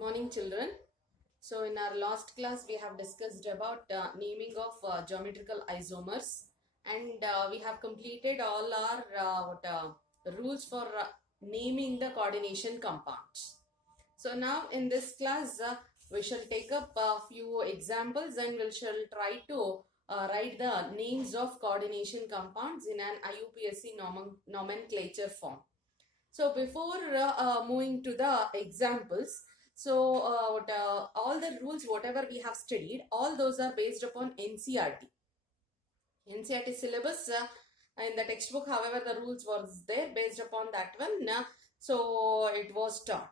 morning, children. So, in our last class, we have discussed about naming of geometrical isomers, and we have completed all our rules for naming the coordination compounds. So, now in this class, we shall take up a few examples and we shall try to write the names of coordination compounds in an IUPAC nomenclature form. So before moving to the examples, so all the rules whatever we have studied, all those are based upon NCERT. NCERT syllabus in the textbook, however the rules was there based upon that one. So it was taught.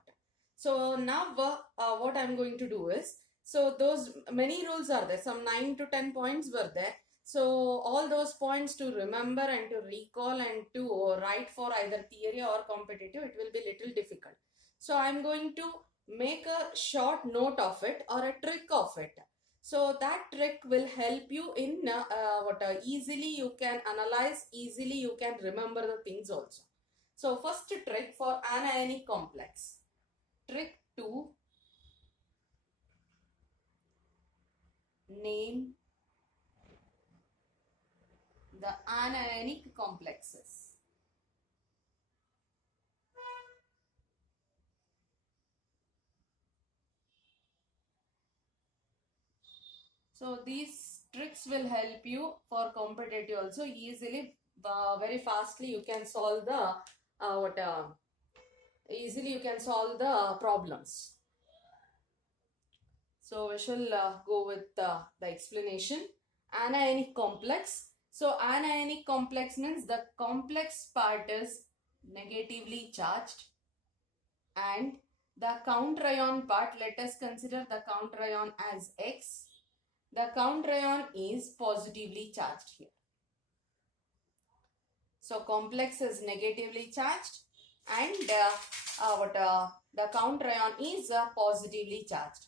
So now what I am going to do is, so those many rules are there, some 9 to 10 points were there. So all those points to remember and to recall and to write for either theory or competitive, it will be little difficult. So I am going to make a short note of it or a trick of it. So that trick will help you in easily you can analyze, easily you can remember the things also. So first trick for anionic complex. Trick 2, name the anionic complexes. So these tricks will help you for competitive also easily, very fastly you can solve the easily you can solve the problems. So we shall go with the explanation. Anionic complex. So anionic complex means the complex part is negatively charged and the counter ion part, let us consider the counter ion as X. The counter ion is positively charged here. So complex is negatively charged and the counter ion is positively charged.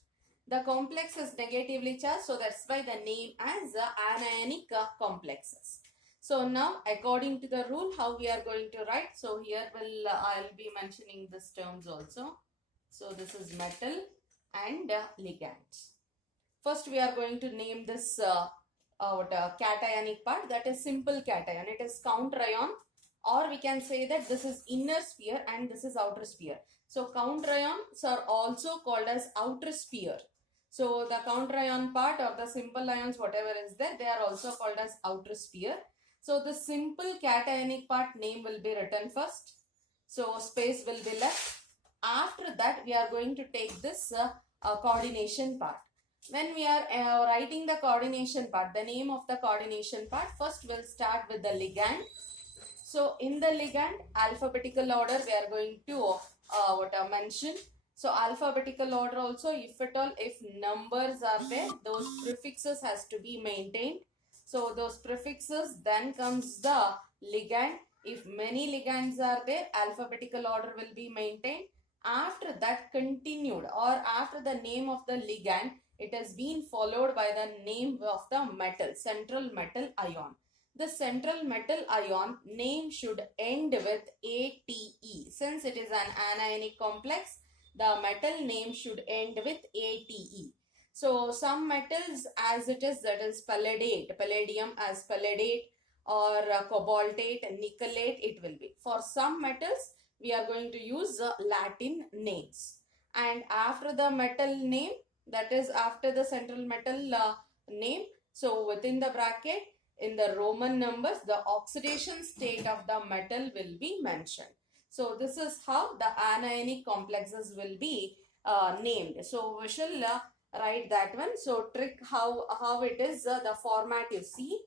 The complex is negatively charged, so that's why the name as anionic complexes. So now according to the rule, how we are going to write? So here I'll be mentioning these terms also. So this is metal and ligands. First we are going to name this cationic part, that is simple cation. It is counter ion, or we can say that this is inner sphere and this is outer sphere. So counter ions are also called as outer sphere. So the counter ion part of the simple ions whatever is there, they are also called as outer sphere. So the simple cationic part name will be written first. So space will be left. After that we are going to take this coordination part. When we are writing the coordination part, the name of the coordination part, first we'll start with the ligand. So in the ligand, alphabetical order we are going to mention. So alphabetical order also, if at all, if numbers are there, those prefixes has to be maintained. So those prefixes, then comes the ligand. If many ligands are there, alphabetical order will be maintained. After that continued, or after the name of the ligand, it has been followed by the name of the metal, central metal ion. The central metal ion name should end with ATE. Since it is an anionic complex, the metal name should end with ATE. So some metals as it is, that is palladate, palladium as palladate, or cobaltate, nickelate, it will be. For some metals, we are going to use Latin names. And after the metal name, that is after the central metal name, so within the bracket, in the Roman numbers, the oxidation state of the metal will be mentioned. So this is how the anionic complexes will be named. So we shall write that one. So trick how it is, the format you see.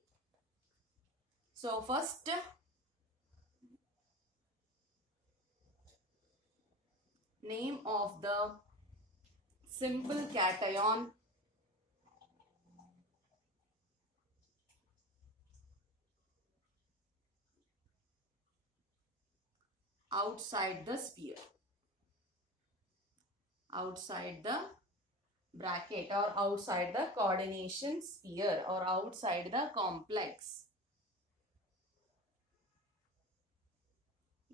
So first, name of the simple cation outside the sphere, outside the bracket, or outside the coordination sphere, or outside the complex.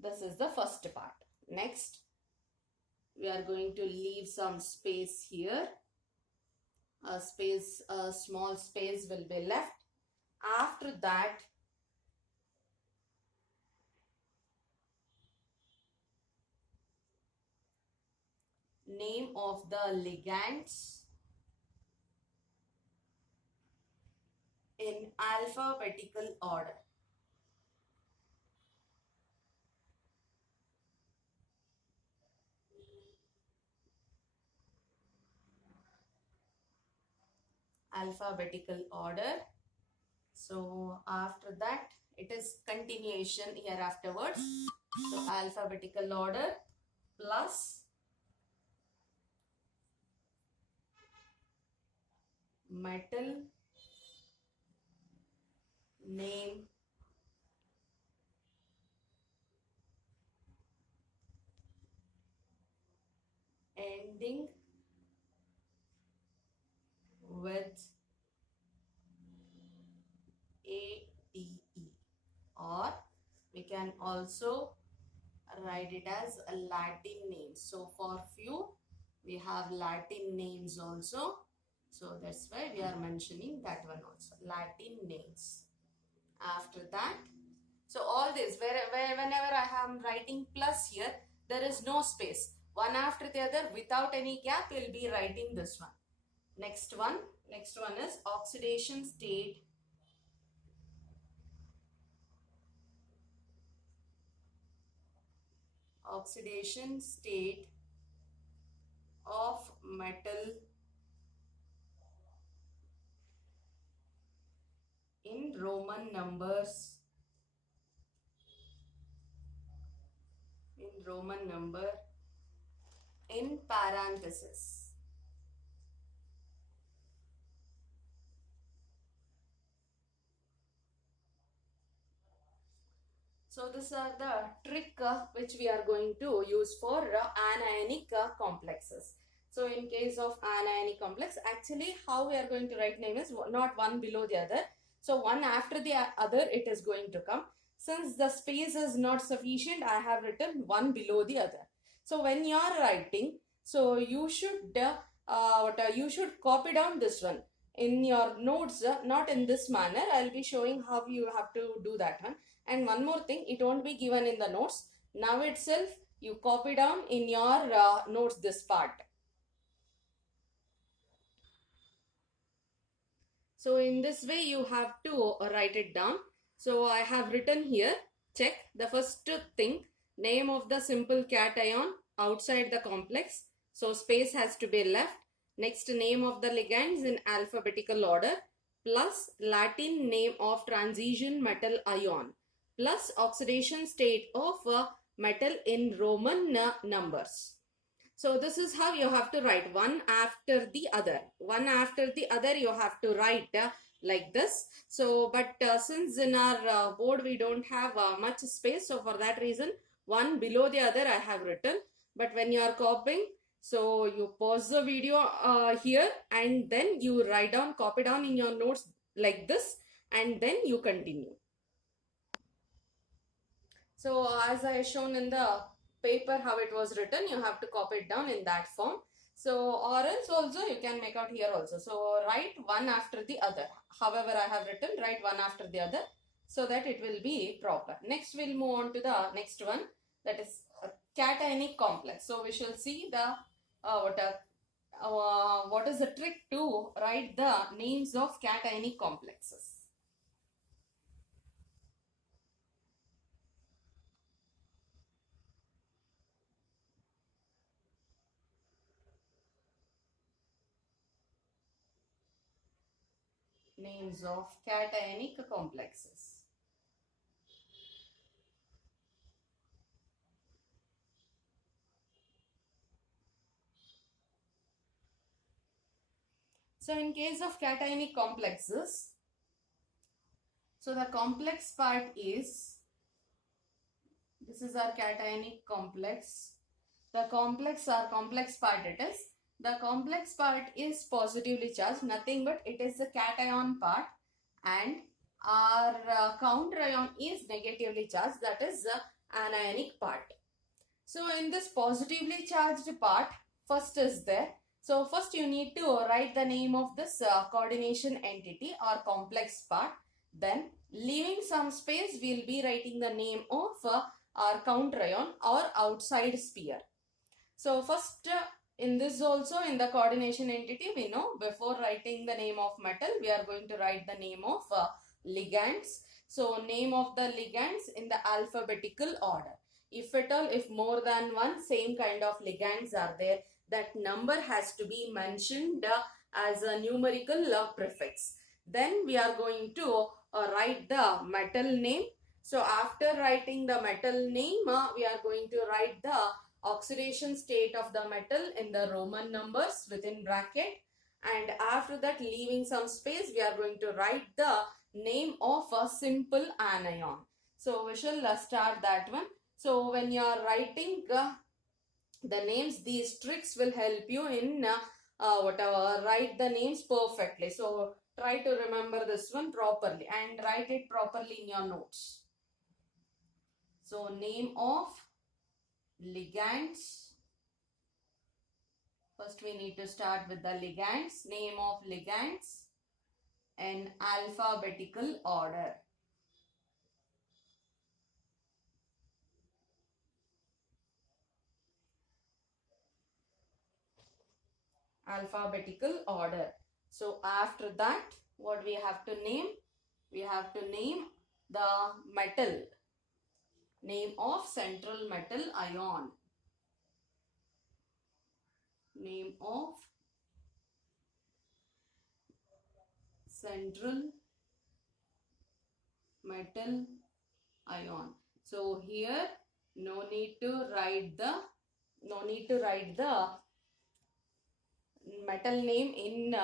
This is the first part. Next, we are going to leave some space here. A small space will be left. After that, name of the ligands in alphabetical order. Alphabetical order. So after that, it is continuation here afterwards. So alphabetical order plus metal name ending with ATE, or we can also write it as a Latin name. So for few we have Latin names also, so that's why we are mentioning that one also, Latin names. After that, so all this, whenever I am writing plus here, there is no space. One after the other without any gap, we'll be writing this one. Next one is oxidation state of metal in Roman numbers, in parenthesis. So these are the trick which we are going to use for anionic complexes. So in case of anionic complex, actually how we are going to write name is not one below the other. So one after the other it is going to come. Since the space is not sufficient, I have written one below the other. So when you are writing, so you should you should copy down this one in your notes, not in this manner. I'll be showing how you have to do that one. And one more thing, it won't be given in the notes. Now itself you copy down in your notes this part. So in this way you have to write it down. So I have written here, check the first thing, name of the simple cation outside the complex. So space has to be left. Next, name of the ligands in alphabetical order plus Latin name of transition metal ion plus oxidation state of metal in Roman numbers. So this is how you have to write one after the other. One after the other you have to write like this. So but since in our board we don't have much space, so for that reason one below the other I have written. But when you are copying, so you pause the video here and then you write down, copy down in your notes like this, and then you continue. So as I shown in the paper how it was written, you have to copy it down in that form. So or else also you can make out here also. So write one after the other. However I have written, write one after the other so that it will be proper. Next we'll move on to the next one, that is cationic complex. So we shall see the what is the trick to write the names of cationic complexes. Names of cationic complexes. So in case of cationic complexes, so the complex part is, this is our cationic complex. The complex part it is. The complex part is positively charged, nothing but it is the cation part, and our counter ion is negatively charged, that is the anionic part. So in this positively charged part, first is there. So first you need to write the name of this coordination entity or complex part. Then leaving some space, we'll be writing the name of our counter ion or outside sphere. So first in this also, in the coordination entity, we know before writing the name of metal, we are going to write the name of ligands. So name of the ligands in the alphabetical order. If at all, if more than one same kind of ligands are there, that number has to be mentioned as a numerical prefix. Then we are going to write the metal name. So after writing the metal name, we are going to write the oxidation state of the metal in the Roman numbers within bracket, and after that, leaving some space, we are going to write the name of a simple anion. So we shall start that one. So when you are writing the names, these tricks will help you in whatever, write the names perfectly. So try to remember this one properly and write it properly in your notes. So name of ligands. First we need to start with the ligands. Name of ligands in alphabetical order. Alphabetical order. So after that, what we have to name? We have to name the metal. Name of central metal ion. Name of central metal ion. So here no need to write the metal name in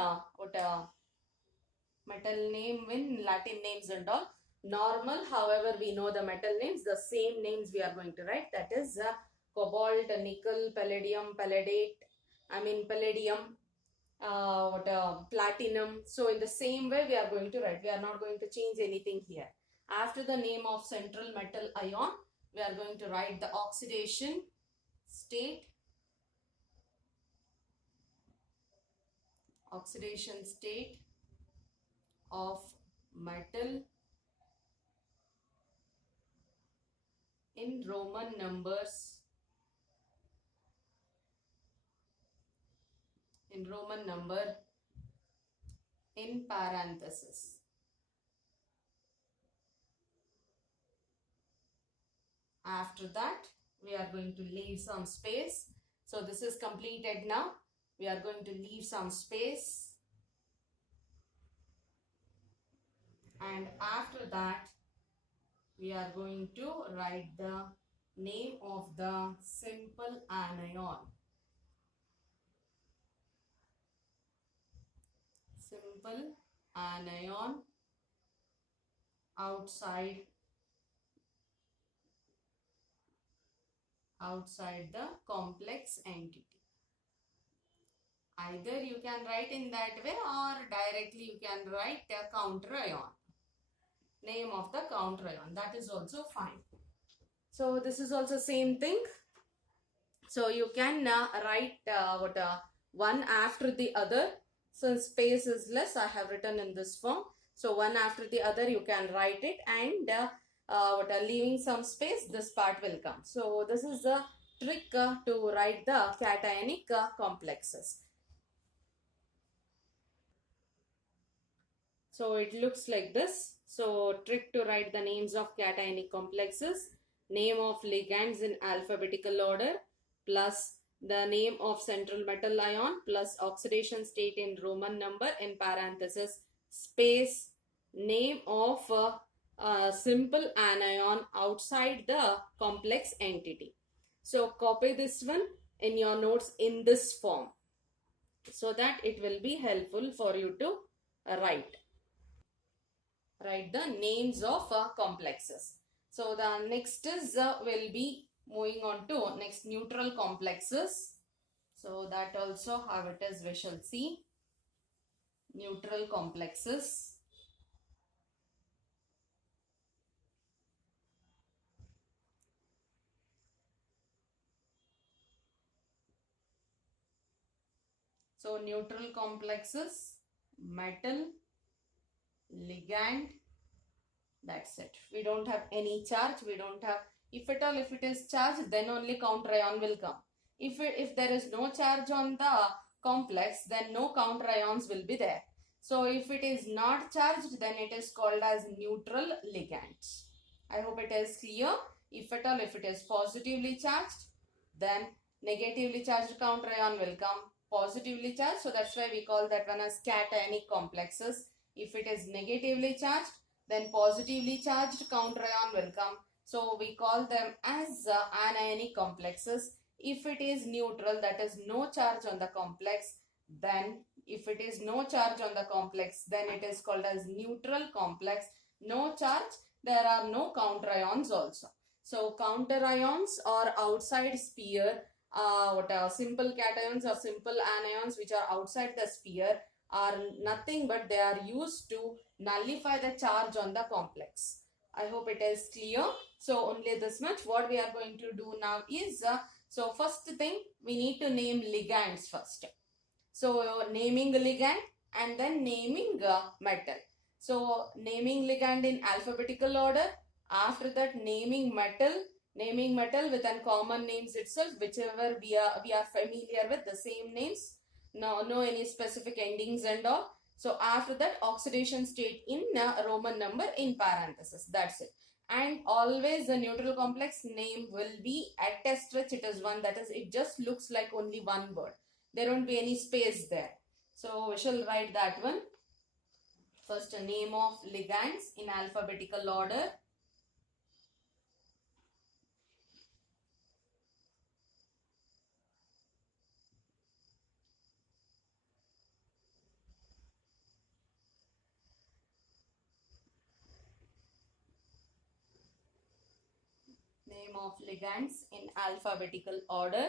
metal name in Latin names and all. Normal, however, we know the metal names, the same names we are going to write. That is cobalt, nickel, palladium, palladium, platinum. So in the same way we are going to write. We are not going to change anything here. After the name of central metal ion, we are going to write the oxidation state. Oxidation state of metal in Roman numbers. In Roman number in parenthesis. After that, we are going to leave some space. So this is completed now. We are going to leave some space. And after that, we are going to write the name of the simple anion. Simple anion outside the complex entity. Either you can write in that way or directly you can write a counter ion. Name of the counter ion. That is also fine. So this is also same thing. So you can write one after the other. Since space is less, I have written in this form. So one after the other you can write it, and leaving some space, this part will come. So this is the trick to write the cationic complexes. So it looks like this. So trick to write the names of cationic complexes. Name of ligands in alphabetical order plus the name of central metal ion plus oxidation state in Roman number in parenthesis space name of simple anion outside the complex entity. So copy this one in your notes in this form so that it will be helpful for you to write the names of complexes. So the next is will be moving on to next neutral complexes. So that also how it is we shall see. Neutral complexes. So neutral complexes, metal, ligand, that's it. We don't have any charge. We don't have, if at all, if it is charged, then only counter ion will come. If there is no charge on the complex, then no counter ions will be there. So if it is not charged, then it is called as neutral ligands. I hope it is clear. If at all, if it is positively charged, then negatively charged counter ion will come. Positively charged, so that's why we call that one as cationic complexes. If it is negatively charged, then positively charged counter ion will come. So we call them as anionic complexes. If it is neutral, that is no charge on the complex, then if it is no charge on the complex, then it is called as neutral complex. No charge, there are no counter ions also. So counter ions are outside sphere. Simple cations or simple anions which are outside the sphere are nothing but they are used to nullify the charge on the complex. I hope it is clear. So only this much. What we are going to do now is, so first thing we need to name ligands first. So naming ligand and then naming metal. So naming ligand in alphabetical order. After that naming metal with an common names itself, whichever we are familiar with the same names. No any specific endings and all. So after that oxidation state in Roman number in parenthesis. That's it. And always the neutral complex name will be at test stretch. It is one, that is it just looks like only one word. There won't be any space there. So we shall write that one. First a name of ligands in alphabetical order. Name of ligands in alphabetical order.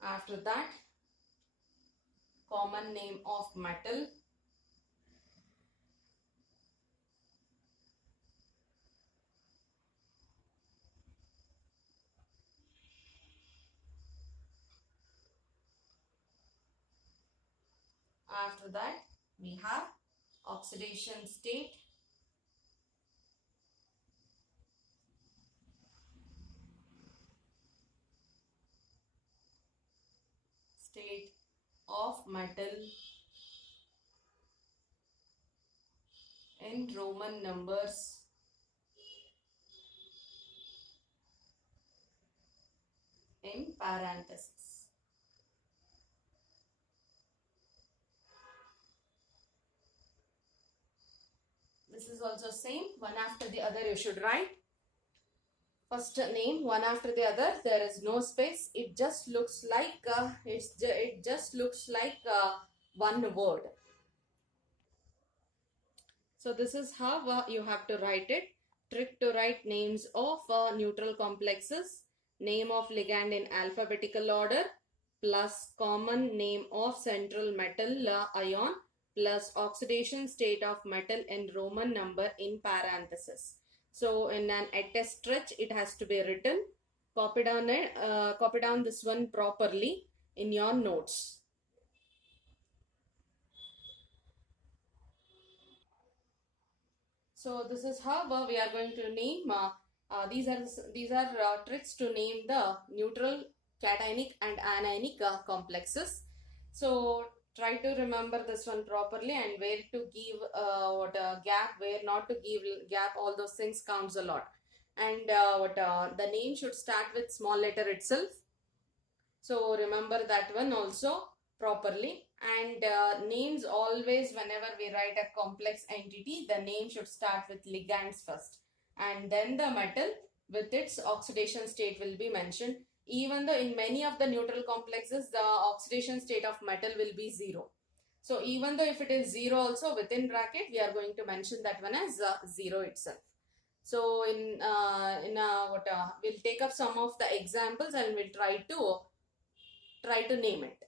After that, common name of metal. After that, we have oxidation state. State of metal in Roman numbers. In parenthesis. This is also same, one after the other you should write. First name, one after the other, there is no space. It just looks like one word. So this is how you have to write it. Trick to write names of neutral complexes, name of ligand in alphabetical order, plus common name of central metal ion, plus oxidation state of metal in Roman number in parenthesis. So in an attest stretch, it has to be written. Copy down this one properly in your notes. So this is how we are going to name. These are tricks to name the neutral, cationic, and anionic complexes. So try to remember this one properly, and where to give gap, where not to give gap. All those things counts a lot. And the name should start with small letter itself. So remember that one also properly. And names always, whenever we write a complex entity, the name should start with ligands first, and then the metal with its oxidation state will be mentioned. Even though in many of the neutral complexes, the oxidation state of metal will be 0. So even though if it is 0 also, within bracket we are going to mention that one as 0 itself. So we'll take up some of the examples and we'll try to name it.